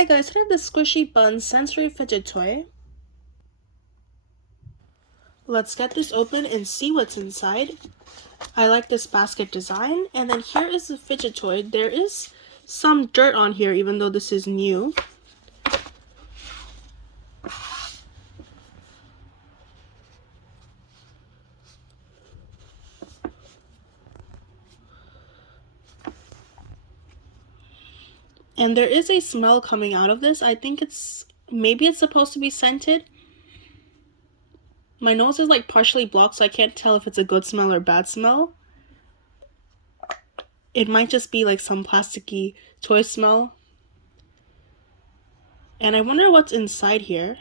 Hi guys, I have this squishy bun sensory fidget toy. Let's get this open and see what's inside. I like this basket design, and then here is the fidget toy. There is some dirt on here even though this is new. And there is a smell coming out of this. I think maybe it's supposed to be scented. My nose is like partially blocked, so I can't tell if it's a good smell or bad smell. It might just be like some plasticky toy smell. And I wonder what's inside here.